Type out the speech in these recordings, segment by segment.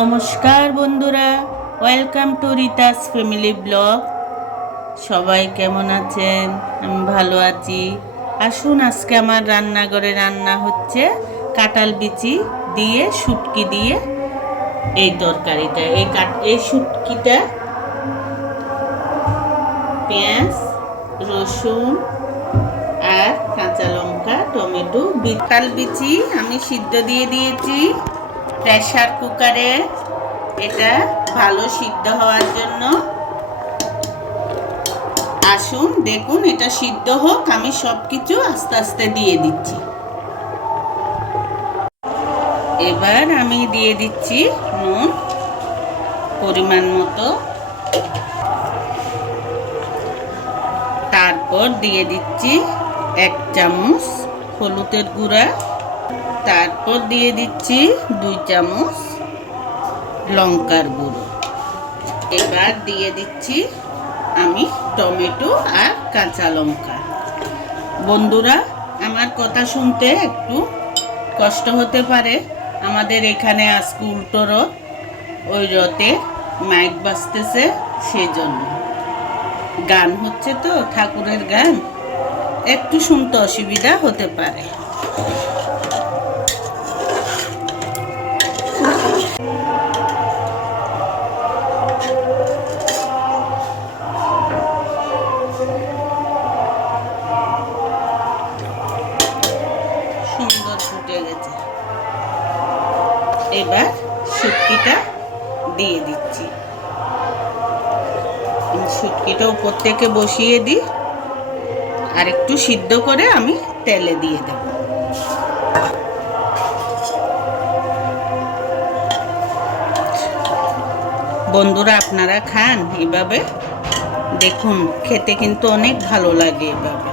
নমস্কার বন্ধুরা welcome to Rita's family blog সবাই কেমন আছেন? আমি ভালো আছি। আসুন, আজকে আমার রান্নাঘরে রান্না হচ্ছে কাঁঠাল বিচি দিয়ে, শুটকি দিয়ে এই তরকারিটা। এই কাট এই শুটকিটা পেঁয়াজ, রসুন আর কাঁচা লঙ্কা, টমেটো বিকাল বিচি আমি সিদ্ধ দিয়ে দিয়েছি। প্রেশার কুকারে এটা ভালো সিদ্ধ হওয়ার জন্য। আসুন, দেখুন, এটা সিদ্ধ হোক, আমি সব কিছু আস্তে আস্তে দিয়ে দিচ্ছি। এবার আমি দিয়ে দিচ্ছি নুন, পরিমাণ মতো। তারপর দিয়ে দিচ্ছি এক চামচ হলুদের গুঁড়া। তারপর দিয়ে দিচ্ছি দুই চামচ লঙ্কার গুঁড়ো। এবার দিয়ে দিচ্ছি আমি টমেটো আর কাঁচা লঙ্কা। বন্ধুরা, আমার কথা শুনতে একটু কষ্ট হতে পারে। আমাদের এখানে আজকে উল্টো রথ, ওই রথে মাইক বাজতেছে সেজন্য। গান হচ্ছে তো, ঠাকুরের গান। একটু শুনতে অসুবিধা হতে পারে। ফুটে গেছে। এবার শুটকিটা দিয়ে দিচ্ছি। শুটকিটা উপর থেকে বসিয়ে দিই। আর একটু সিদ্ধ করে আমি তেলে দিয়ে দেব। বন্ধুরা, আপনারা খান এভাবে। দেখুন, খেতে কিন্তু অনেক ভালো লাগে এভাবে।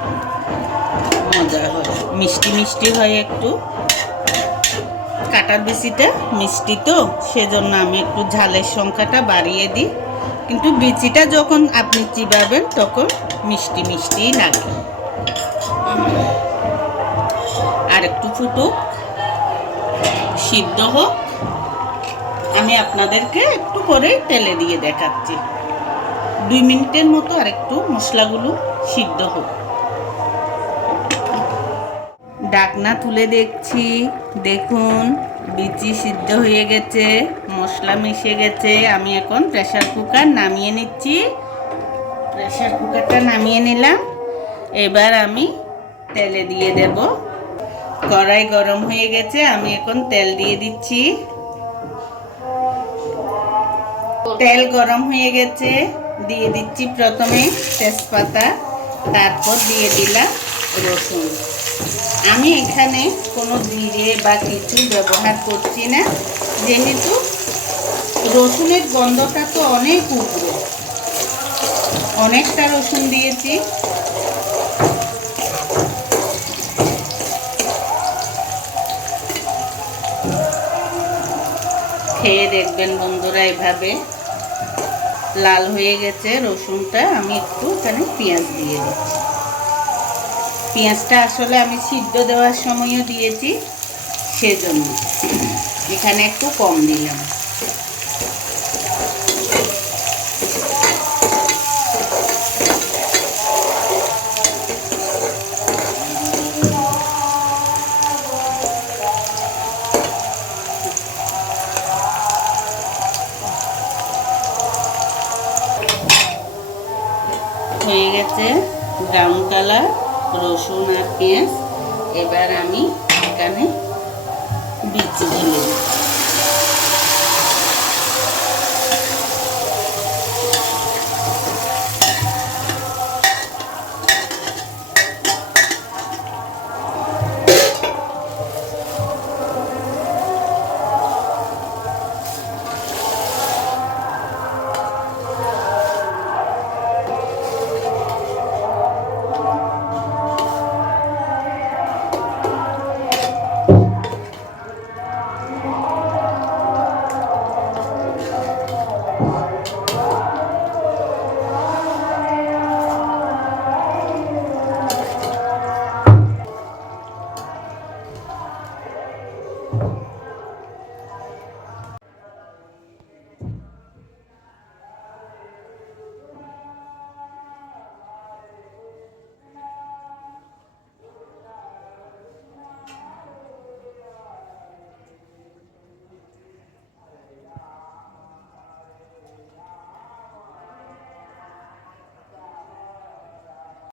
মজা হয়। মিষ্টি মিষ্টি হয় একটু। কাটার বিচিটা মিষ্টি তো, সেজন্য আমি একটু ঝালের সংখ্যাটা বাড়িয়ে দিই। কিন্তু বিচিটা যখন আপনি চিবাবেন, তখন মিষ্টি মিষ্টিই লাগে। আর একটু ফুটুক। সিদ্ধ হোক। আমি আপনাদেরকে একটু করে তেলে দিয়ে দেখাচ্ছি। দুই মিনিটের মতো আর একটু মশলাগুলো সিদ্ধ হোক। ডাকনা তুলে দেখছি। দেখুন, বিচি সিদ্ধ হয়ে গেছে, মশলা মিশে গেছে। আমি এখন প্রেশার কুকার নামিয়ে নিচ্ছি। প্রেশার কুকারটা নামিয়ে নিলাম। এবার আমি তেলে দিয়ে দেব। কড়াই গরম হয়ে গেছে, আমি এখন তেল দিয়ে দিচ্ছি। তেল গরম হয়ে গেছে, দিয়ে দিচ্ছি প্রথমে তেজপাতা, তারপর দিয়ে দিলাম রসুন। আমি এখানে কোনো জিরে বা কিছু ব্যবহার করছি না। যেহেতু রসুনের গন্ধটা তো অনেক উগ্র অনেকটা রসুন দিয়েছি। খেয়ে দেখবেন বন্ধুরা এভাবে। লাল হয়ে গেছে রসুনটা। আমি একটু এখানে পেঁয়াজ দিয়ে দিচ্ছি। পেঁয়াজটা আসলে আমি সিদ্ধ দেওয়ার সময়ও দিয়েছি, সেজন্য। এখানে একটু কম দিলাম। হয়ে গেছে ব্রাউন কালার রসুন আর পেঁয়াজ। এবার আমি